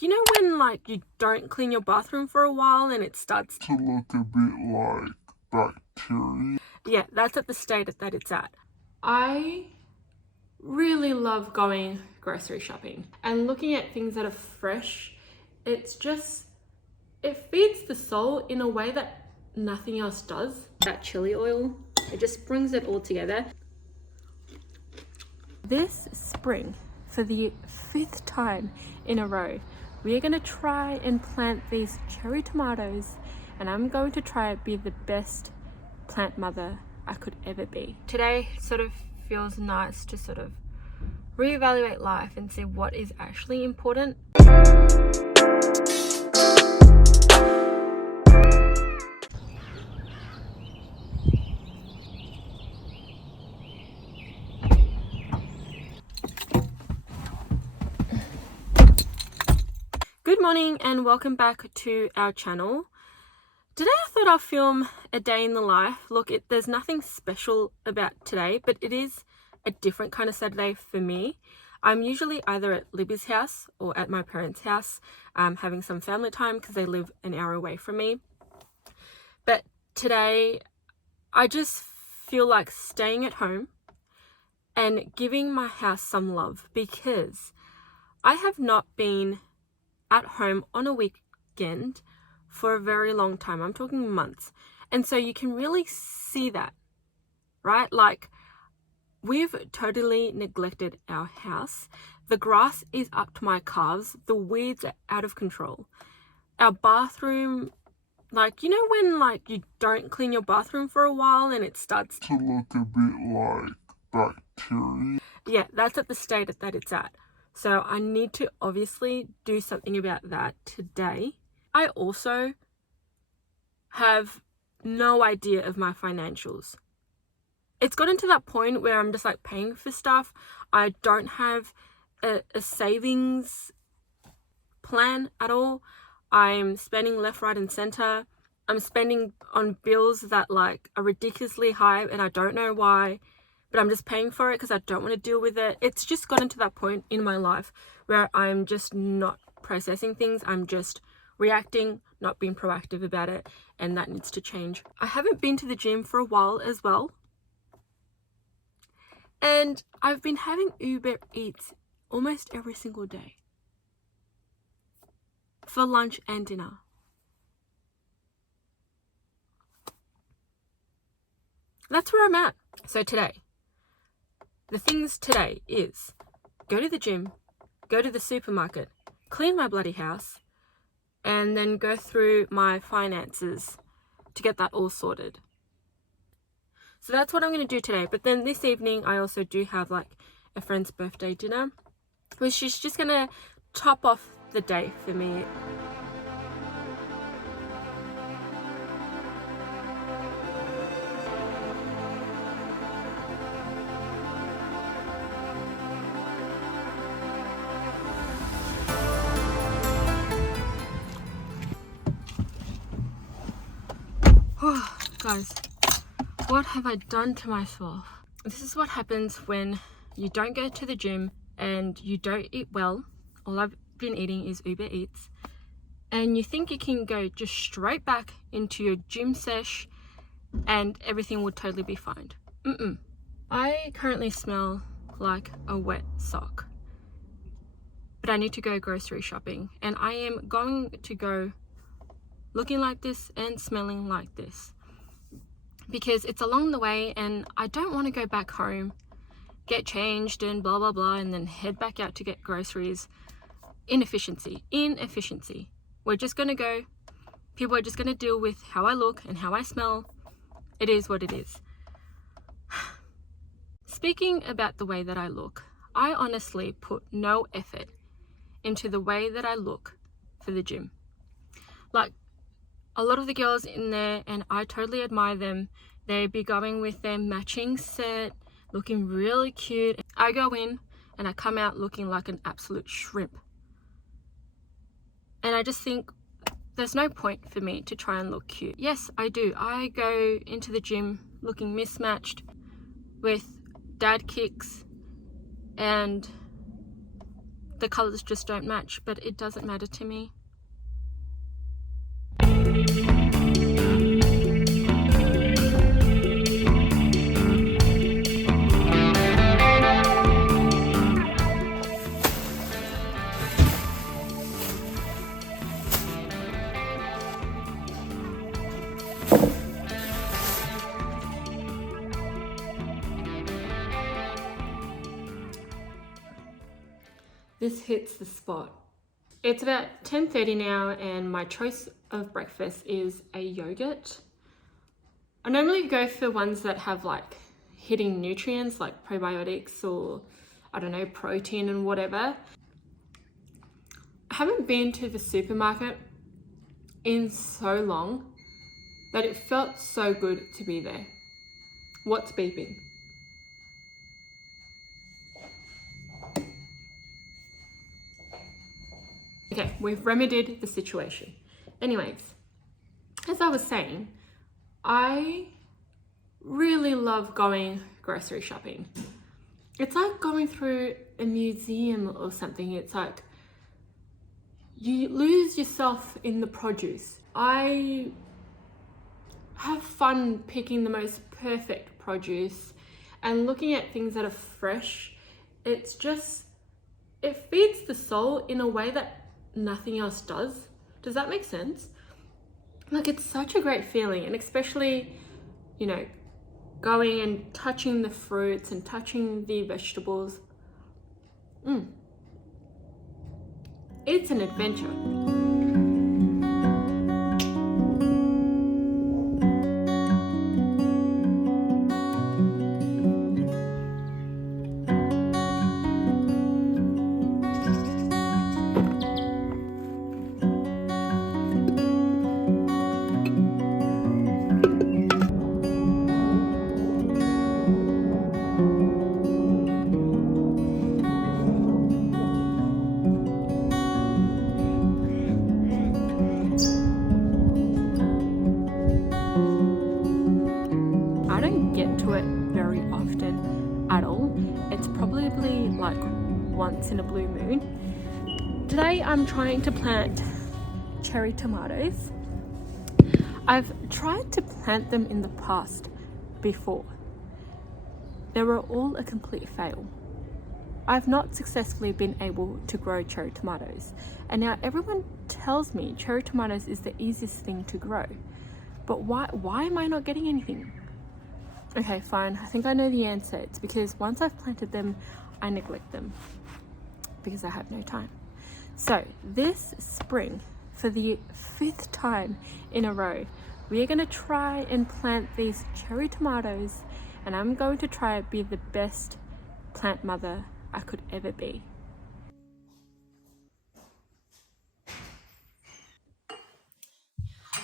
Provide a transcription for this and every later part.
You know when like you don't clean your bathroom for a while and it starts to look a bit like bacteria? Yeah, that's at the state that it's at. I really love going grocery shopping and looking at things that are fresh. It feeds the soul in a way that nothing else does. That chili oil, it just brings it all together. This spring, for the 5th time in a row, we are going to try and plant these cherry tomatoes, and I'm going to try and be the best plant mother I could ever be. Today sort of feels nice to sort of reevaluate life and see what is actually important. Good morning and welcome back to our channel. Today I thought I'll film a day in the life. Look, there's nothing special about today, but it is a different kind of Saturday for me. I'm usually either at Libby's house or at my parents' house, having some family time because they live an hour away from me. But today I just feel like staying at home and giving my house some love because I have not been at home on a weekend for a very long time. I'm talking months. And so you can really see that, right? Like, we've totally neglected our house. The grass is up to my calves. The weeds are out of control. Our bathroom, like, you know when like you don't clean your bathroom for a while and it starts to look a bit like bacteria? Yeah, that's at the state that it's at. So I need to obviously do something about that today. I also have no idea of my financials. It's gotten to that point where I'm just like paying for stuff. I don't have a savings plan at all. I'm spending left, right, and center. I'm spending on bills that like are ridiculously high and I don't know why, but I'm just paying for it because I don't want to deal with it. It's just gotten to that point in my life where I'm just not processing things. I'm just reacting, not being proactive about it, and that needs to change. I haven't been to the gym for a while as well. And I've been having Uber Eats almost every single day for lunch and dinner. That's where I'm at. So today, the things today is go to the gym, go to the supermarket, clean my bloody house, and then go through my finances to get that all sorted. So that's what I'm going to do today. But then this evening, I also do have like a friend's birthday dinner, which is just going to top off the day for me. Oh, guys, what have I done to myself? This is what happens when you don't go to the gym and you don't eat well. All I've been eating is Uber Eats. And you think you can go just straight back into your gym sesh and everything will totally be fine. I currently smell like a wet sock. But I need to go grocery shopping. And I am going to go looking like this and smelling like this because it's along the way and I don't want to go back home, get changed and blah blah blah, and then head back out to get groceries. Inefficiency. We're just going to go. People are just going to deal with how I look and how I smell. It is what it is. Speaking about the way that I look, I honestly put no effort into the way that I look for the gym. Like, a lot of the girls in there, and I totally admire them, they be going with their matching set, looking really cute. I go in and I come out looking like an absolute shrimp. And I just think there's no point for me to try and look cute. Yes, I do. I go into the gym looking mismatched with dad kicks and the colors just don't match, but it doesn't matter to me. This hits the spot. It's about 10:30 now and my choice of breakfast is a yogurt. I normally go for ones that have like hitting nutrients like probiotics or I don't know, protein and whatever. I haven't been to the supermarket in so long, but it felt so good to be there. What's beeping? Okay, we've remedied the situation. Anyways, as I was saying, I really love going grocery shopping. It's like going through a museum or something. It's like you lose yourself in the produce. I have fun picking the most perfect produce and looking at things that are fresh. It's just, it feeds the soul in a way that nothing else does. Does that make sense? Like, it's such a great feeling, and especially, you know, going and touching the fruits and touching the vegetables. It's an adventure. Like once in a blue moon. Today I'm trying to plant cherry tomatoes. I've tried to plant them in the past before. They were all a complete fail. I've not successfully been able to grow cherry tomatoes, and now everyone tells me cherry tomatoes is the easiest thing to grow. But why am I not getting anything? Okay, fine. I think I know the answer. It's because once I've planted them, I neglect them because I have no time. So this spring, for the 5th time in a row, we are going to try and plant these cherry tomatoes, and I'm going to try to be the best plant mother I could ever be.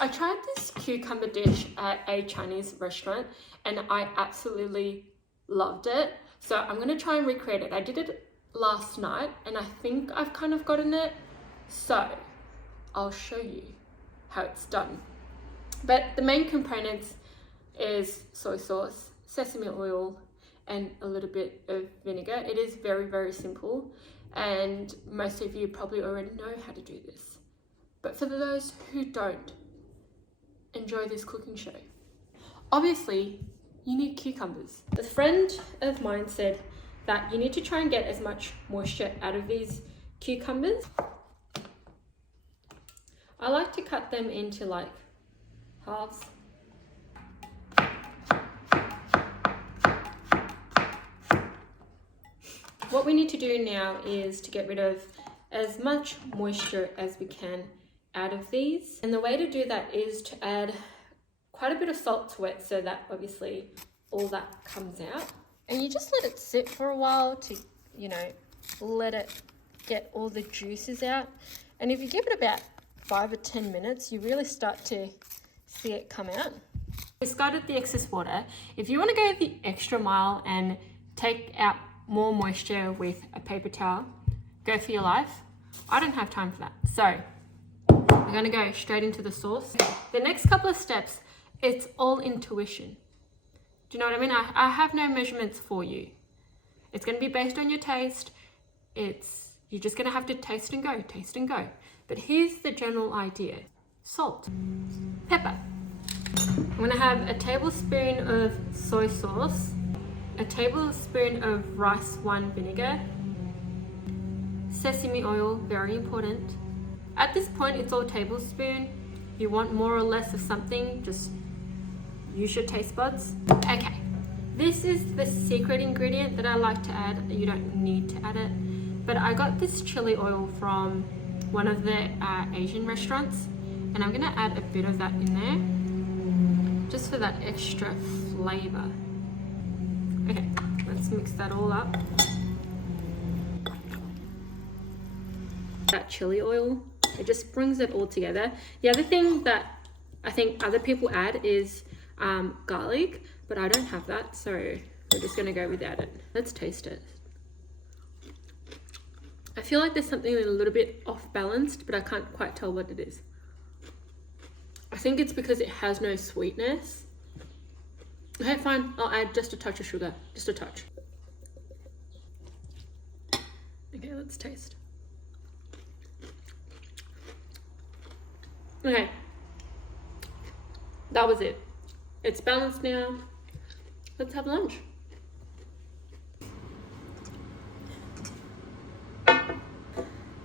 I tried this cucumber dish at a Chinese restaurant and I absolutely loved it. So I'm going to try and recreate it. I did it last night and I think I've kind of gotten it. So I'll show you how it's done. But the main components is soy sauce, sesame oil, and a little bit of vinegar. It is very, very simple. And most of you probably already know how to do this. But for those who don't, enjoy this cooking show. Obviously, you need cucumbers. A friend of mine said that you need to try and get as much moisture out of these cucumbers. I like to cut them into like halves. What we need to do now is to get rid of as much moisture as we can out of these. And the way to do that is to add quite a bit of salt to it so that obviously all that comes out. And you just let it sit for a while to, you know, let it get all the juices out. And if you give it about 5 or 10 minutes, you really start to see it come out. Discarded the excess water. If you want to go the extra mile and take out more moisture with a paper towel, go for your life. I don't have time for that. So we're going to go straight into the sauce. The next couple of steps, it's all intuition. Do you know what I mean? I have no measurements for you. It's going to be based on your taste. It's You're just gonna have to taste and go, taste and go. But here's the general idea. Salt, pepper. I'm gonna have a tablespoon of soy sauce, a tablespoon of rice wine vinegar, sesame oil, very important. At this point, it's all tablespoon. If you want more or less of something, just use your taste buds. Okay, this is the secret ingredient that I like to add. You don't need to add it, but I got this chili oil from one of the Asian restaurants, and I'm gonna add a bit of that in there, just for that extra flavor. Okay, let's mix that all up. That chili oil, it just brings it all together. The other thing that I think other people add is garlic, but I don't have that, so we're just gonna go without it. Let's taste it. I feel like there's something a little bit off balanced, but I can't quite tell what it is. I think it's because it has no sweetness. Okay, fine, I'll add just a touch of sugar, just a touch. Okay, let's taste. Okay, that was it. It's balanced now. Let's have lunch.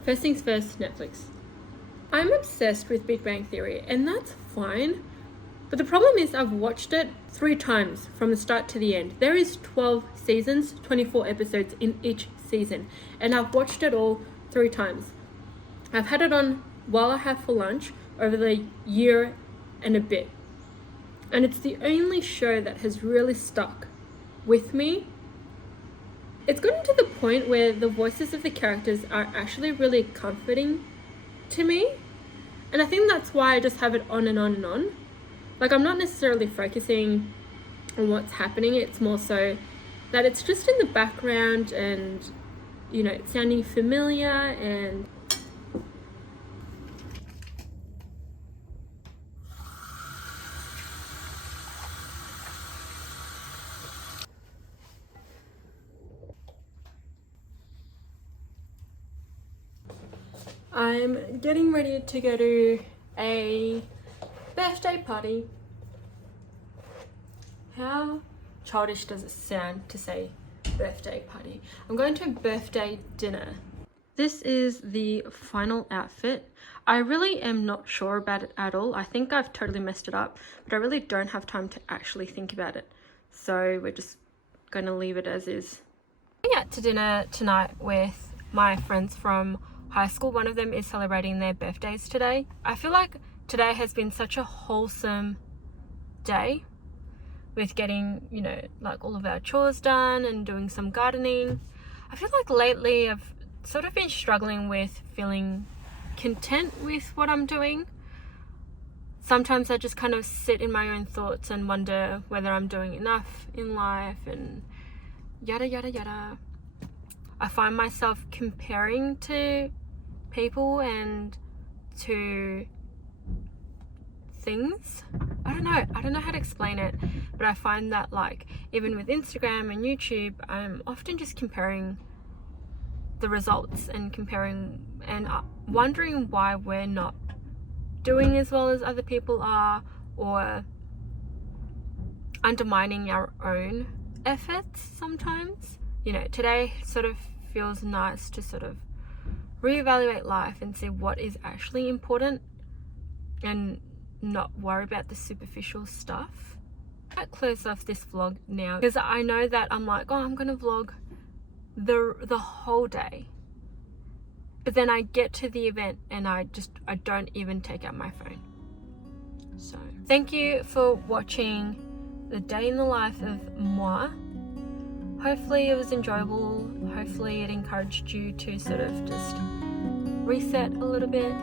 First things first, Netflix. I'm obsessed with Big Bang Theory, and that's fine. But the problem is I've watched it 3 times from the start to the end. There is 12 seasons, 24 episodes in each season, and I've watched it all 3 times. I've had it on while I have for lunch over the year and a bit. And it's the only show that has really stuck with me. It's gotten to the point where the voices of the characters are actually really comforting to me. And I think that's why I just have it on and on and on. Like, I'm not necessarily focusing on what's happening. It's more so that it's just in the background and, you know, it's sounding familiar and I'm getting ready to go to a birthday party. How childish does it sound to say birthday party? I'm going to a birthday dinner. This is the final outfit. I really am not sure about it at all. I think I've totally messed it up, but I really don't have time to actually think about it. So we're just going to leave it as is. I'm going out to dinner tonight with my friends from high school. One of them is celebrating their birthdays today. I feel like today has been such a wholesome day with getting, you know, like all of our chores done and doing some gardening. I feel like lately I've sort of been struggling with feeling content with what I'm doing. Sometimes I just kind of sit in my own thoughts and wonder whether I'm doing enough in life and yada yada yada. I find myself comparing to people and to things. I don't know how to explain it, but I find that, like, even with Instagram and YouTube, I'm often just comparing the results and comparing and wondering why we're not doing as well as other people are, or undermining our own efforts sometimes. You know, today sort of feels nice to sort of reevaluate life and see what is actually important and not worry about the superficial stuff. I might close off this vlog now because I know that I'm like, oh, I'm gonna vlog the whole day, but then I get to the event and I don't even take out my phone. So thank you for watching the day in the life of moi. Hopefully it was enjoyable. Hopefully it encouraged you to sort of just reset a little bit.